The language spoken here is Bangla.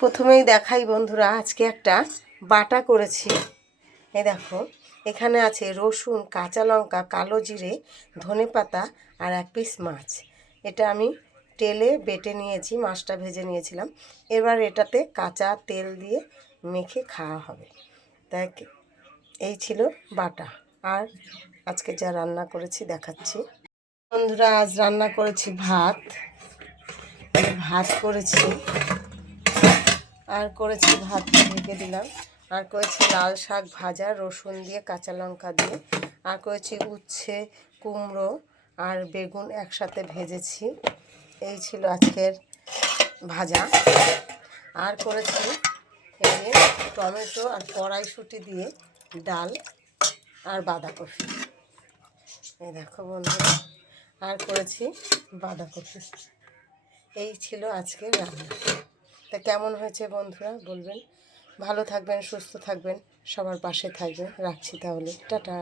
প্রথমেই দেখাই বন্ধুরা, আজকে একটা বাটা করেছি। এই দেখো, এখানে আছে রসুন, কাঁচা লঙ্কা, কালো জিরে, ধনেপাতা আর 1 পিস মাছ। এটা আমি তেলে বেটে নিয়েছি, মাছটা ভেজে নিয়েছিলাম। এবার এটাতে কাঁচা তেল দিয়ে মেখে খাওয়া হবে। তাই এই ছিল বাটা। আর আজকে যা রান্না করেছি দেখাচ্ছি বন্ধুরা। আজ রান্না করেছি ভাত করেছি, আর করেছি ভাতটা ঢেকে দিলাম। আর করেছি লাল শাক ভাজা রসুন দিয়ে, কাঁচা লঙ্কা দিয়ে। আর করেছি উচ্ছে, কুমড়ো আর বেগুন একসাথে ভেজেছি। এই ছিল আজকের ভাজা। আর করেছি এই যে টমেটো আর কড়াইশুঁটি দিয়ে ডাল আর বাঁধাকপি। এই দেখো বন্ধুরা, আর করেছি বাঁধাকপি। এই ছিল আজকের রান্না। তা কেমন হয়েছে বন্ধুরা বলবেন। ভালো থাকবেন, সুস্থ থাকবেন, সবার পাশে থাকবেন। রাখছি তাহলে, টাটা।